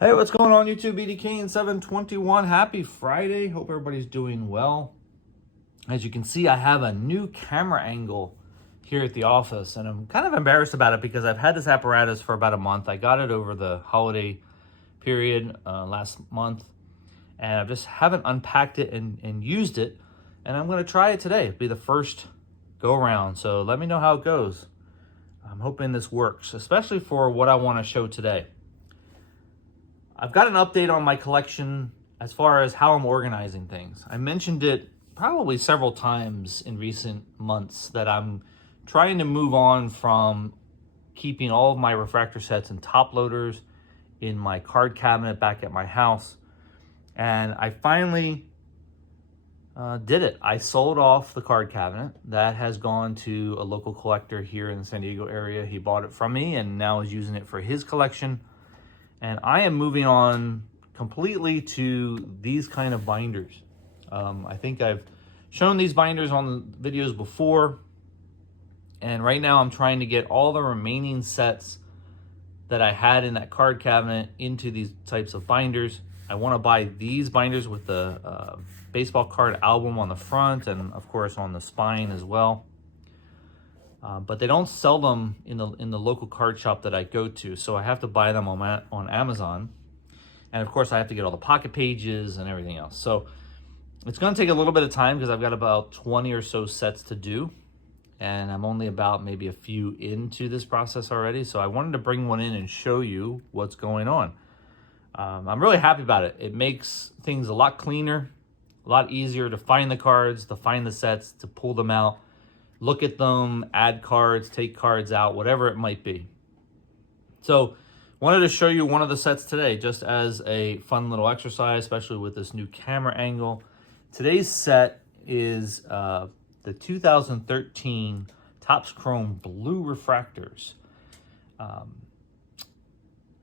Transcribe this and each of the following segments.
Hey, what's going on YouTube? BD Kane 721. Happy Friday. Hope everybody's doing well. As you can see, I have a new camera angle here at the office, and I'm kind of embarrassed about it because I've had this apparatus for about a month. I got it over the holiday period last month, and I just haven't unpacked it and used it, and I'm going to try it today. It'll be the first go around, so let me know how it goes. I'm hoping this works, especially for what I want to show today. I've got an update on my collection as far as how I'm organizing things. I mentioned it probably several times in recent months that I'm trying to move on from keeping all of my refractor sets and top loaders in my card cabinet back at my house. And I finally did it. I sold off the card cabinet. That has gone to a local collector here in the San Diego area. He bought it from me and now is using it for his collection. And I am moving on completely to these kind of binders. I think I've shown these binders on the videos before. And right now I'm trying to get all the remaining sets that I had in that card cabinet into these types of binders. I want to buy these binders with the baseball card album on the front and of course on the spine as well. But they don't sell them in the local card shop that I go to, so I have to buy them on Amazon. And of course, I have to get all the pocket pages and everything else. So it's going to take a little bit of time because I've got about 20 or so sets to do, and I'm only about maybe a few into this process already. So I wanted to bring one in and show you what's going on. I'm really happy about it. It makes things a lot cleaner, a lot easier to find the cards, to find the sets, to pull them out, look at them, add cards, take cards out, whatever it might be. So wanted to show you one of the sets today just as a fun little exercise, especially with this new camera angle. Today's set is the 2013 Topps Chrome Blue Refractors.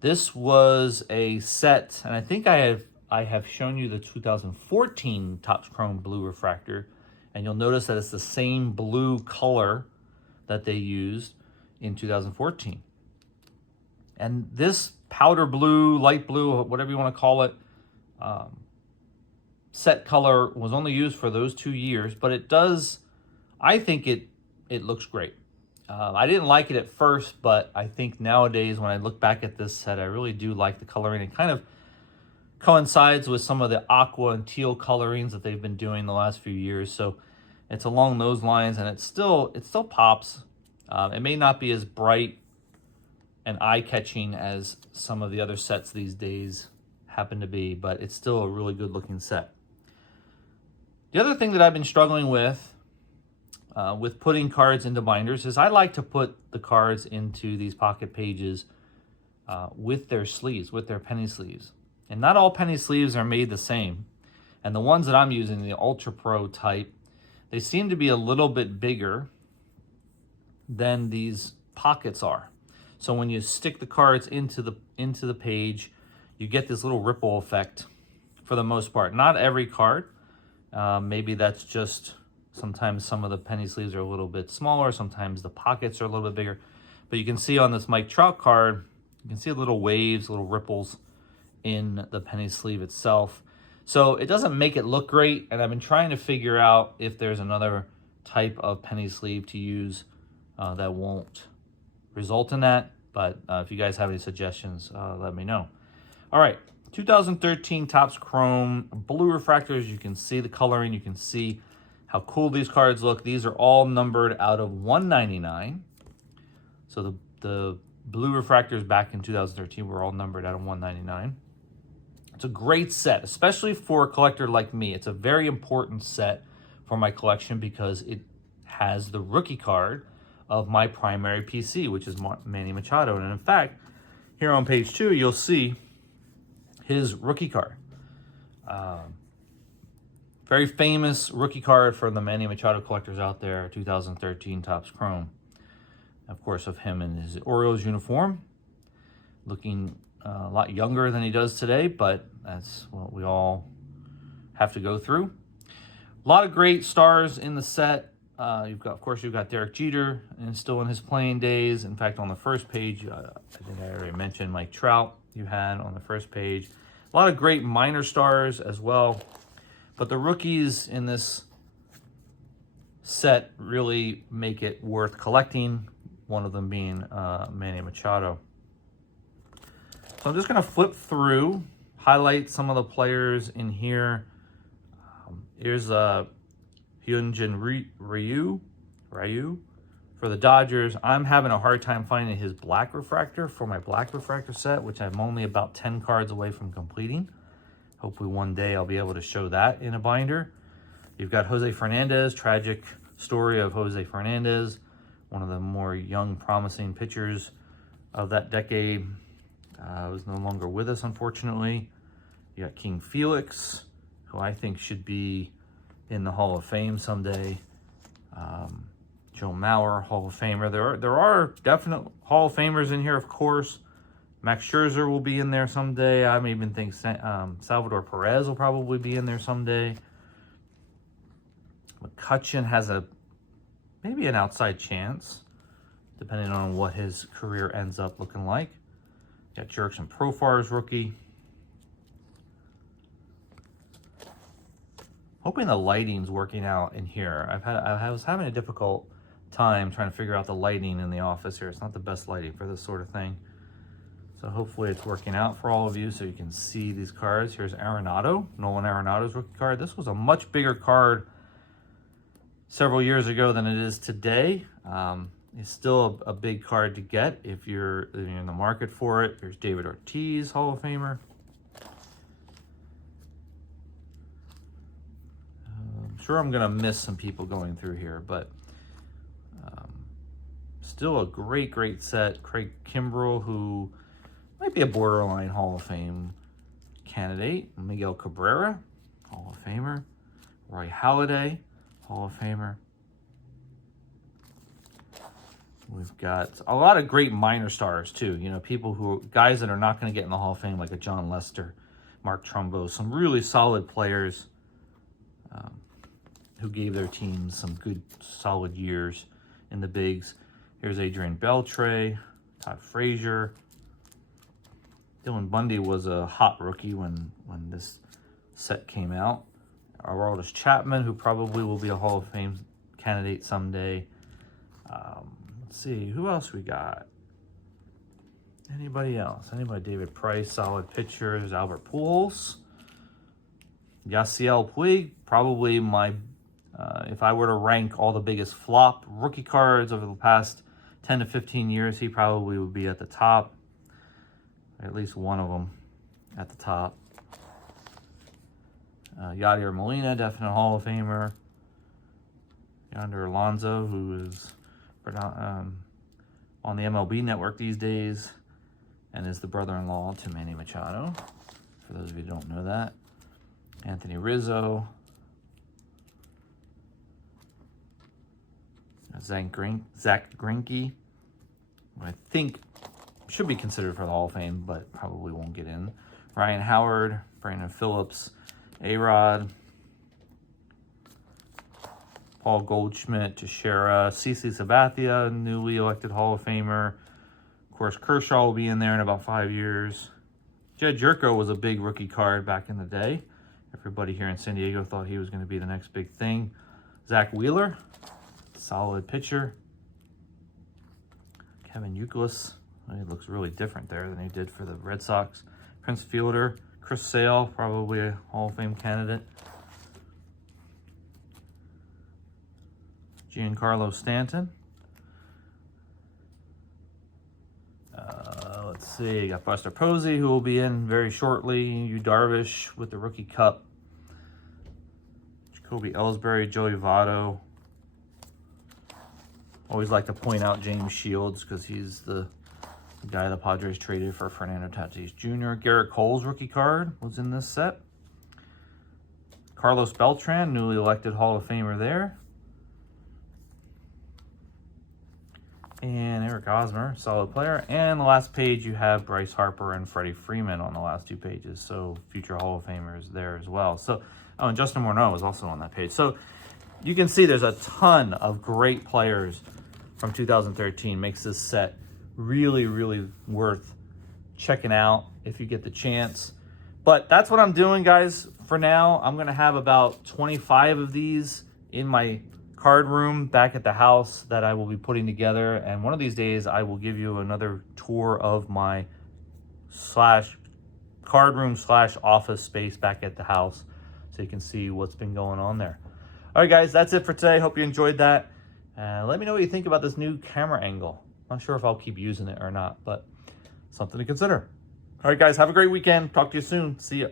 This was a set, and I think I have shown you the 2014 Topps Chrome Blue Refractor, and you'll notice that it's the same blue color that they used in 2014. And this powder blue, light blue, whatever you want to call it, set color was only used for those 2 years, but it does, I think it looks great. I didn't like it at first, but I think nowadays when I look back at this set, I really do like the coloring. It kind of coincides with some of the aqua and teal colorings that they've been doing the last few years. So it's along those lines, and it still pops. It may not be as bright and eye-catching as some of the other sets these days happen to be, but it's still a really good looking set. The other thing that I've been struggling with putting cards into binders is I like to put the cards into these pocket pages with their sleeves, with their penny sleeves. And not all penny sleeves are made the same. And the ones that I'm using, the Ultra Pro type, they seem to be a little bit bigger than these pockets are. So when you stick the cards into the page, you get this little ripple effect for the most part. Not every card. Maybe that's just sometimes some of the penny sleeves are a little bit smaller. Sometimes the pockets are a little bit bigger. But you can see on this Mike Trout card, you can see little waves, little ripples in the penny sleeve itself. So it doesn't make it look great, and I've been trying to figure out if there's another type of penny sleeve to use that won't result in that. But if you guys have any suggestions, let me know. All right, 2013 Topps Chrome Blue Refractors. You can see the coloring. You can see how cool these cards look. These are all numbered out of 199. So the Blue Refractors back in 2013 were all numbered out of 199. It's a great set, especially for a collector like me. It's a very important set for my collection because it has the rookie card of my primary PC, which is Manny Machado. And in fact, here on page 2, you'll see his rookie card. Very famous rookie card for the Manny Machado collectors out there, 2013 Topps Chrome. Of course, of him in his Orioles uniform, looking a lot younger than he does today, but that's what we all have to go through. A lot of great stars in the set. You've got Derek Jeter, and still in his playing days. In fact, on the first page, I think I already mentioned Mike Trout you had on the first page. A lot of great minor stars as well. But the rookies in this set really make it worth collecting. One of them being Manny Machado. So I'm just going to flip through, highlight some of the players in here. Here's Hyunjin Ryu for the Dodgers. I'm having a hard time finding his black refractor for my black refractor set, which I'm only about 10 cards away from completing. Hopefully one day I'll be able to show that in a binder. You've got Jose Fernandez, tragic story of Jose Fernandez, one of the more young, promising pitchers of that decade. Was no longer with us, unfortunately. You got King Felix, who I think should be in the Hall of Fame someday. Joe Mauer, Hall of Famer. There are definite Hall of Famers in here, of course. Max Scherzer will be in there someday. I even think Salvador Perez will probably be in there someday. McCutchen has maybe an outside chance, depending on what his career ends up looking like. Got Jurickson Profar's rookie. Hoping the lighting's working out in here. I was having a difficult time trying to figure out the lighting in the office here. It's not the best lighting for this sort of thing. So hopefully it's working out for all of you so you can see these cards. Here's Arenado, Nolan Arenado's rookie card. This was a much bigger card several years ago than it is today. It's still a big card to get if you're in the market for it. There's David Ortiz, Hall of Famer. I'm sure I'm going to miss some people going through here, but still a great set. Craig Kimbrell, who might be a borderline Hall of Fame candidate. Miguel Cabrera, Hall of Famer. Roy Halladay, Hall of Famer. We've got a lot of great minor stars too. You know, guys that are not going to get in the Hall of Fame, like a John Lester, Mark Trumbo, some really solid players who gave their teams some good, solid years in the bigs. Here's Adrian Beltre, Todd Frazier. Dylan Bundy was a hot rookie when this set came out. Aroldis Chapman, who probably will be a Hall of Fame candidate someday. Let's see, who else we got? Anybody else? David Price, solid pitchers. Albert Pujols. Yasiel Puig, probably my, if I were to rank all the biggest flop rookie cards over the past 10 to 15 years, he probably would be at the top. At least one of them at the top. Yadier Molina, definite Hall of Famer. Yonder Alonso, who is on the MLB network these days and is the brother-in-law to Manny Machado, for those of you who don't know that. Anthony Rizzo. Zach Greinke, who I think should be considered for the Hall of Fame, but probably won't get in. Ryan Howard, Brandon Phillips, A-Rod, Paul Goldschmidt, Teixeira, CeCe Sabathia, newly elected Hall of Famer. Of course, Kershaw will be in there in about 5 years. Jed Jerko was a big rookie card back in the day. Everybody here in San Diego thought he was going to be the next big thing. Zach Wheeler, solid pitcher. Kevin Youkilis, he looks really different there than he did for the Red Sox. Prince Fielder, Chris Sale, probably a Hall of Fame candidate. Giancarlo Stanton. Let's see, you got Buster Posey, who will be in very shortly. Yu Darvish with the Rookie Cup. Jacoby Ellsbury, Joey Votto. Always like to point out James Shields because he's the guy the Padres traded for Fernando Tatis Jr. Garrett Cole's rookie card was in this set. Carlos Beltran, newly elected Hall of Famer there. And Eric Hosmer, solid player. And the last page, you have Bryce Harper and Freddie Freeman on the last 2 pages. So future Hall of Famers there as well. So, oh, and Justin Morneau is also on that page. So you can see there's a ton of great players from 2013. Makes this set really, really worth checking out if you get the chance. But that's what I'm doing, guys. For now, I'm going to have about 25 of these in my card room back at the house that I will be putting together. And one of these days, I will give you another tour of my card room / office space back at the house so you can see what's been going on there. All right, guys, that's it for today. Hope you enjoyed that. Let me know what you think about this new camera angle. Not sure if I'll keep using it or not, but something to consider. All right, guys, have a great weekend. Talk to you soon. See ya.